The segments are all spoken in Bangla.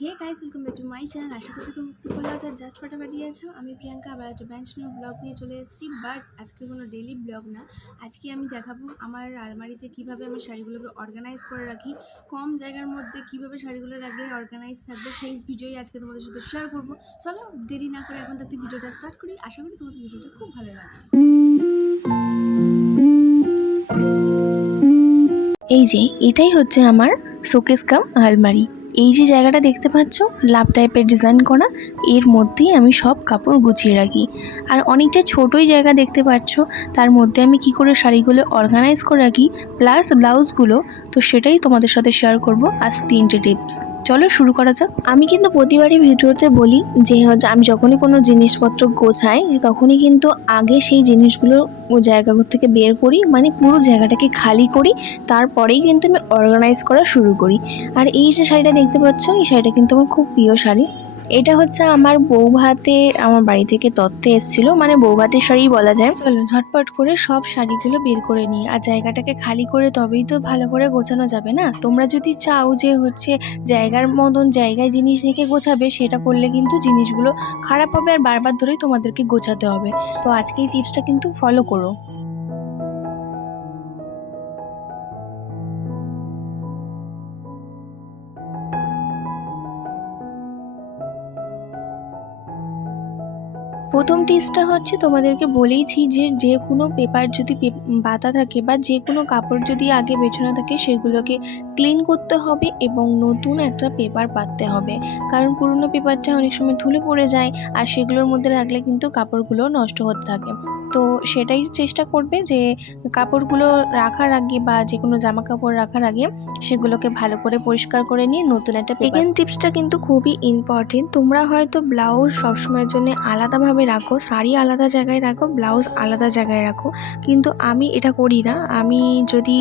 Hey guys, welcome back to my channel. আশা করছি তুমি খুব ভালো আছো, জাস্ট ফাটাফাটি আছো। আমি প্রিয়াঙ্কা আবার একটা ব্যান্ড নিউ ব্লগ নিয়ে চলে এসেছি। বাট আজকে কোনো ডেইলি ব্লগ না, আজকে আমি দেখাবো আমার আলমারিতে কিভাবে আমি শাড়িগুলোকে অর্গানাইজ করে রাখি। কম জায়গার মধ্যে কিভাবে শাড়িগুলো রাখলে অর্গানাইজ থাকবে সেই ভিডিওই আজকে তোমাদের সাথে শেয়ার করবো। চলো দেরি না করে এখন তাতে ভিডিওটা স্টার্ট করি। আশা করি তোমাদের ভিডিওটা খুব ভালো লাগে। এই যে এটাই হচ্ছে আমার শোকেস কাম আলমারি। এই যে জায়গাটা দেখতে পাচ্ছ লাভ টাইপের ডিজাইন করা, এর মধ্যেই আমি সব কাপড় গুছিয়ে রাখি। আর অনেকটা ছোটোই জায়গা দেখতে পাচ্ছ, তার মধ্যে আমি কি করে শাড়িগুলো অর্গানাইজ করে রাখি প্লাস ব্লাউজগুলো, তো সেটাই তোমাদের সাথে শেয়ার করব আজ 3টে টিপস। চলো শুরু করা যাক। আমি কিন্তু প্রতিবারই ভিডিওতে বলি যে আমি যখনই কোনো জিনিসপত্র গোছাই তখনই কিন্তু আগে সেই জিনিসগুলো জায়গা থেকে বের করি, মানে পুরো জায়গাটাকে খালি করি, তারপরেই কিন্তু আমি অর্গানাইজ করা শুরু করি। আর এই যে শাড়িটা দেখতে পাচ্ছ, এই শাড়িটা কিন্তু আমার খুব প্রিয় শাড়ি। এটা হচ্ছে আমার বৌভাতে আমার বাড়ি থেকে তত্ত্বে এসেছিলো, মানে বৌভাতের শাড়ি বলা যায়। চলো ঝটপট করে সব শাড়িগুলো বের করে নিই, আর জায়গাটাকে খালি করে তবেই তো ভালো করে গোছানো যাবে না। তোমরা যদি চাও যে হচ্ছে জায়গার মতন জায়গায় জিনিস রেখে গোছাবে, সেটা করলে কিন্তু জিনিসগুলো খারাপ হবে আর বারবার ধরেই তোমাদেরকে গোছাতে হবে। তো আজকে এই টিপসটা কিন্তু ফলো করো। প্রথম টিপসটা হচ্ছে, তোমাদেরকে বলেইছি যে যে কোনো পেপার যদি বাতা থাকে বা যে কোনো কাপড় যদি আগে বেছানো থাকে সেগুলোকে ক্লিন করতে হবে এবং নতুন একটা পেপার পাততে হবে। কারণ পুরনো পেপারটা অনেক সময় ধুলে পড়ে যায়, আর সেগুলোর মধ্যে রাখলে কিন্তু কাপড়গুলো নষ্ট হতে থাকে। তো সেটাই চেষ্টা করবে যে কাপড়গুলো রাখার আগে বা যে কোনো জামা কাপড় রাখার আগে সেগুলোকে ভালো করে পরিষ্কার করে নিয়ে নতুন একটা সেকেন্ড টিপসটা কিন্তু খুবই ইম্পর্টেন্ট। তোমরা হয়তো ব্লাউজ সবসময়ের জন্য আলাদাভাবে রাখো, শাড়ি আলাদা জায়গায় রাখো, ব্লাউজ আলাদা জায়গায় রাখো, কিন্তু আমি এটা করি না। আমি যদি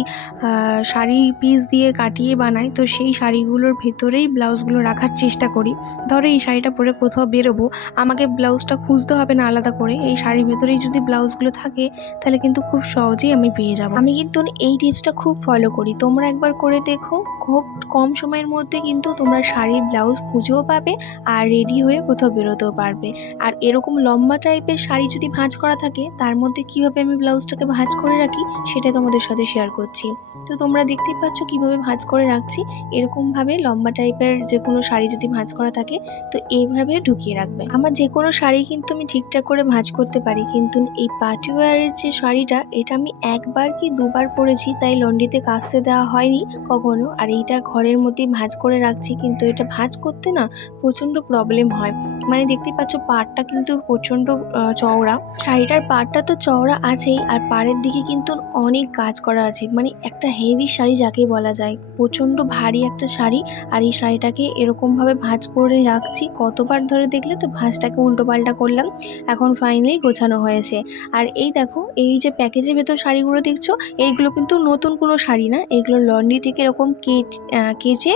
শাড়ি পিস দিয়ে কাটিয়ে বানাই তো সেই শাড়িগুলোর ভেতরেই ব্লাউজগুলো রাখার চেষ্টা করি। ধরো এই শাড়িটা পরে কোথাও বেরোবো, আমাকে ব্লাউজটা খুঁজতে হবে না আলাদা করে, এই শাড়ির ভেতরেই যদি ব্লাউজগুলো থাকে তাহলে কিন্তু খুব সহজেই আমি পেয়ে যাব। আমি কিন্তু এই টিপসটা খুব ফলো করি, তোমরা একবার করে দেখো। খুব কম সময়ের মধ্যে কিন্তু তোমরা শাড়ির ব্লাউজ খুঁজেও পাবে আর রেডি হয়ে কোথাও বেরোতেও পারবে। আর এরকম লম্বা টাইপের শাড়ি যদি ভাঁজ করা থাকে, তার মধ্যে কিভাবে আমি ব্লাউজটাকে ভাঁজ করে রাখি সেটা তোমাদের সাথে শেয়ার করছি। তো তোমরা দেখতেই পাচ্ছ কিভাবে ভাঁজ করে রাখছি। এরকমভাবে লম্বা টাইপের যে কোনো শাড়ি যদি ভাঁজ করা থাকে তো এইভাবে ঢুকিয়ে রাখবে। আমার যে কোনো শাড়ি কিন্তু আমি ঠিকঠাক করে ভাঁজ করতে পারি, কিন্তু এই পার্টি ওয়্যারের যে শাড়িটা, এটা আমি একবার কি দুবার পরেছি, তাই লন্ড্রিতে কাচতে দেওয়া হয়নি কখনো। আর এইটা ঘরের মধ্যেই ভাঁজ করে রাখছি, কিন্তু এটা ভাঁজ করতে না প্রচণ্ড প্রবলেম হয়। মানে দেখতেই পাচ্ছ পাড়টা কিন্তু প্রচণ্ড চওড়া, শাড়িটার পাড়টা তো চওড়া আছেই, আর পাড়ের দিকে কিন্তু অনেক কাজ করা আছে। মানে একটা হেভি শাড়ি যাকে বলা যায়, প্রচণ্ড ভারী একটা শাড়ি। আর এই শাড়িটাকে এরকমভাবে ভাঁজ করে রাখছি, কতবার ধরে দেখলে তো ভাঁজটাকে উল্টো পাল্টা করলাম, এখন ফাইনালি গোছানো হয়েছে। আর এই দেখো, এই যে প্যাকেজের ভেতর শাড়িগুলো দেখছো, এইগুলো কিন্তু নতুন কোনো শাড়ি না, এইগুলো লন্ড্রি থেকে এরকম কেচে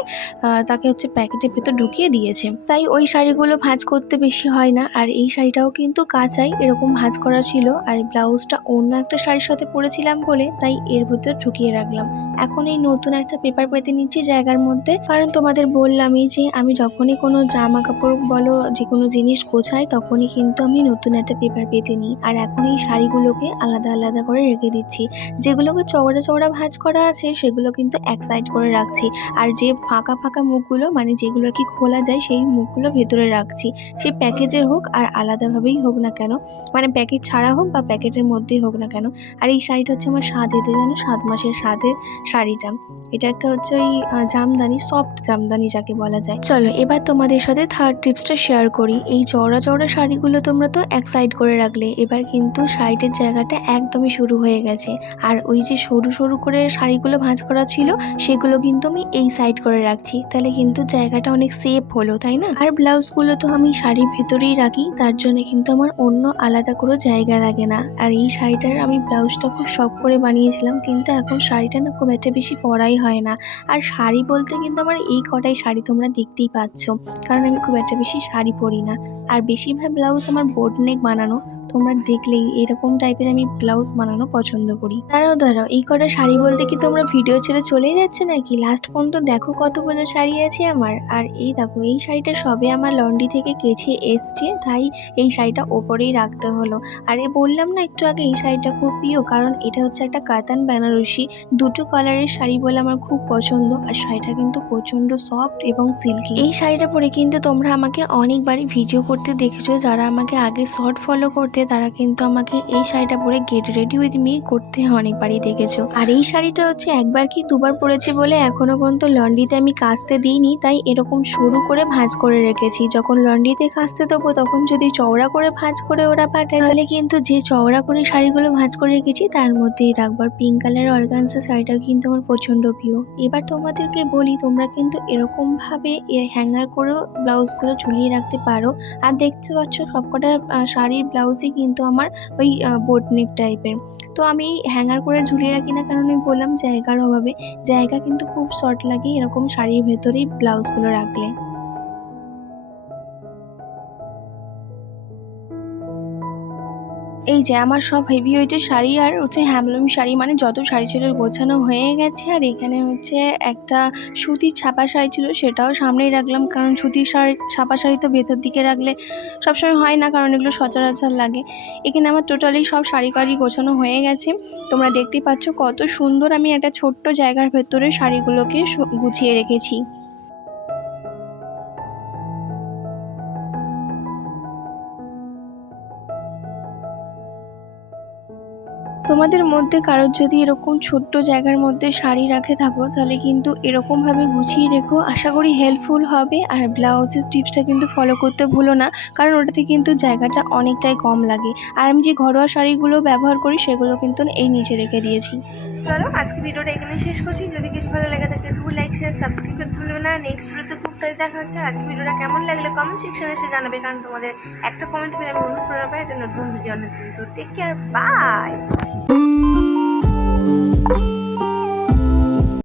তাকে হচ্ছে প্যাকেটের ভেতর ঢুকিয়ে দিয়েছে, তাই ওই শাড়িগুলো ভাঁজ করতে বেশি হয় না। আর এই শাড়িটাও কিন্তু কাঁচাই এরকম ভাঁজ করা ছিল, আর ব্লাউজটা অন্য একটা শাড়ির সাথে পরেছিলাম বলে তাই এর ভেতর ঢুকিয়ে রাখলাম। এখন এই নতুন একটা পেপার পেতে নিচ্ছি জায়গার মধ্যে, কারণ তোমাদের বললামই যে আমি যখনই কোনো জামা কাপড় বলো যে কোনো জিনিস গোছাই তখনই কিন্তু আমি নতুন একটা পেপার পেতে নিই। আর এখন এই শাড়িগুলোকে আলাদা আলাদা করে রেখে দিচ্ছি, যেগুলোকে চওড়া চওড়া ভাঁজ করা আছে সেগুলো কিন্তু এক সাইড করে রাখছি, আর যে ফাঁকা ফাঁকা মুখগুলো মানে যেগুলো কি খোলা যায় সেই মুখগুলো ভেতরে রাখছি। সে প্যাকেজের হোক আর আলাদাভাবেই হোক না কেন, মানে প্যাকেট ছাড়া হোক বা প্যাকেটের মধ্যেই হোক না কেন। আর এই শাড়িটা হচ্ছে আমার স্বাদেতে, জানো 7 মাসের স্বাদের শাড়িটা। এটা একটা হচ্ছে ওই জামদানি, সফট জামদানি যাকে বলা যায়। চলো এবার তোমাদের সাথে থার্ড টিপসটা শেয়ার করি। এই চওড়া চওড়া শাড়িগুলো তোমরা তো এক সাইড করে রাখলে, এবার কিন্তু সাইডের জায়গাটা একদমই শুরু হয়ে গেছে। আর ওই যে সরু সরু করে শাড়িগুলো ভাঁজ করা ছিল সেগুলো কিন্তু আমি এই সাইড করে রাখছি, তাহলে কিন্তু জায়গাটা অনেক সেফ হলো, তাই না? আর ব্লাউজগুলো তো আমি শাড়ির ভেতরেই রাখি, তার জন্য কিন্তু আমার অন্য আলাদা করে জায়গা লাগে না। আর এই শাড়িটার আমি ব্লাউজটা খুব শখ করে বানিয়েছিলাম, কিন্তু এখন শাড়িটা না খুব একটা বেশি পরাই হয় না। আর শাড়ি বলতে কিন্তু আমার এই কটাই শাড়ি তোমরা দেখতেই পাচ্ছ, কারণ আমি খুব একটা বেশি শাড়ি পরি না। আর বেশিরভাগ ব্লাউজ আমার বোট নেক বানানো, তোমরা দেখলেই এরকম টাইপের আমি ব্লাউজ বানানো পছন্দ করি। দাঁড়াও এই কটা শাড়ি বলতে কি তোমরা ভিডিও ছেড়ে চলে যাচ্ছে নাকি? লাস্ট পর্যন্ত দেখো কতগুলো শাড়ি আছে আমার। আর এই দেখো এই শাড়িটা সবে আমার লন্ড্রি থেকে কেচে এসছে, তাই এই শাড়িটা ওপরেই রাখতে হলো। আর বললাম না একটু আগে এই শাড়িটা খুব প্রিয়, কারণ এটা হচ্ছে একটা কাতান বেনারসি, দুটো কালারের শাড়ি বলে আমার খুব পছন্দ। আর শাড়িটা কিন্তু প্রচন্ড সফট এবং সিল্কি। এই শাড়িটা পরে কিন্তু তোমরা আমাকে অনেকবারই ভিডিও করতে দেখেছো, যারা আমাকে আগে শর্ট ফলো করতে তারা কিন্তু আমাকে এই শাড়িটা পরে গেট রেডি উইথ মি করতে অনেকবারই দেখেছো। আর এই শাড়িটা হচ্ছে একবার কি দুবার পরেছি বলে এখনো পর্যন্ত লন্ড্রিতে আমি কাচতে দিইনি, তাই এরকম সরু করে ভাঁজ করে রেখেছি। যখন লন্ড্রিতে কাচতে দেবো তখন যদি চওড়া করে ভাঁজ করে ওরা পাঠায়, তাহলে কিন্তু যে চওড়া করে শাড়িগুলো ভাঁজ করে রেখেছি তার মধ্যেই রাখবার। পিঙ্ক কালারের অর্গানজা শাড়িটাও কিন্তু আমার প্রচন্ড প্রিয়। এবার তোমাদেরকে বলি, তোমরা কিন্তু এরকম ভাবে হ্যাঙ্গার করেও ব্লাউজগুলো ঝুলিয়ে রাখতে পারো। আর দেখতে পাচ্ছ সবকটা শাড়ির ব্লাউজই কিন্তু আমার ওই বোট নেক টাইপের। তো আমি হ্যাঙ্গার করে ঝুলিয়ে রাখি না, কারণ আমি বললাম জায়গার অভাবে। জায়গা কিন্তু খুব শর্ট লাগে এরকম শাড়ির ভেতরেই ব্লাউজগুলো রাখলে। এই যে আমার সব হেভি ওয়েটের শাড়ি আর হচ্ছে হ্যান্ডলুম শাড়ি, মানে যত শাড়ি ছিল গোছানো হয়ে গেছে। আর এখানে হচ্ছে একটা সুতির ছাপা শাড়ি ছিল, সেটাও সামনেই রাখলাম, কারণ সুতির শাড়ি ছাপা শাড়ি তো ভেতর দিকে রাখলে সবসময় হয় না, কারণ এগুলো সচরাচর লাগে। এখানে আমার টোটালি সব শাড়ি গোছানো হয়ে গেছে। তোমরা দেখতেই পাচ্ছ কত সুন্দর আমি একটা ছোট্ট জায়গার ভেতরে শাড়িগুলোকে গুছিয়ে রেখেছি। তোমাদের মধ্যে কারোর যদি এরকম ছোট্ট জায়গার মধ্যে শাড়ি রাখে থাকো, তাহলে কিন্তু এরকমভাবে গুছিয়ে রেখো, আশা করি হেল্পফুল হবে। আর ব্লাউজের টিপসটা কিন্তু ফলো করতে ভুলো না, কারণ ওটাতে কিন্তু জায়গাটা অনেকটাই কম লাগে। আর আমি যে ঘরোয়া শাড়িগুলো ব্যবহার করি সেগুলো কিন্তু এই নিচে রেখে দিয়েছি। চলো আজকে ভিডিওটা এখানে শেষ করছি। যদি কিছু ভালো লেগে থাকে একটু লাইক শেয়ার সাবস্ক্রাইব করতে ভুলবে না। নেক্সট ভিডিওতে খুব তাড়াতাড়ি দেখা হচ্ছে। আজকে ভিডিওটা কেমন লাগলে কমেন্ট সেকশনে এসে জানাবে, কারণ তোমাদের একটা কমেন্ট পেলে আমি অনুপ্রেরণা পাই একটা নতুন ভিডিও আনার জন্য। তো টেক কেয়ার, বাই।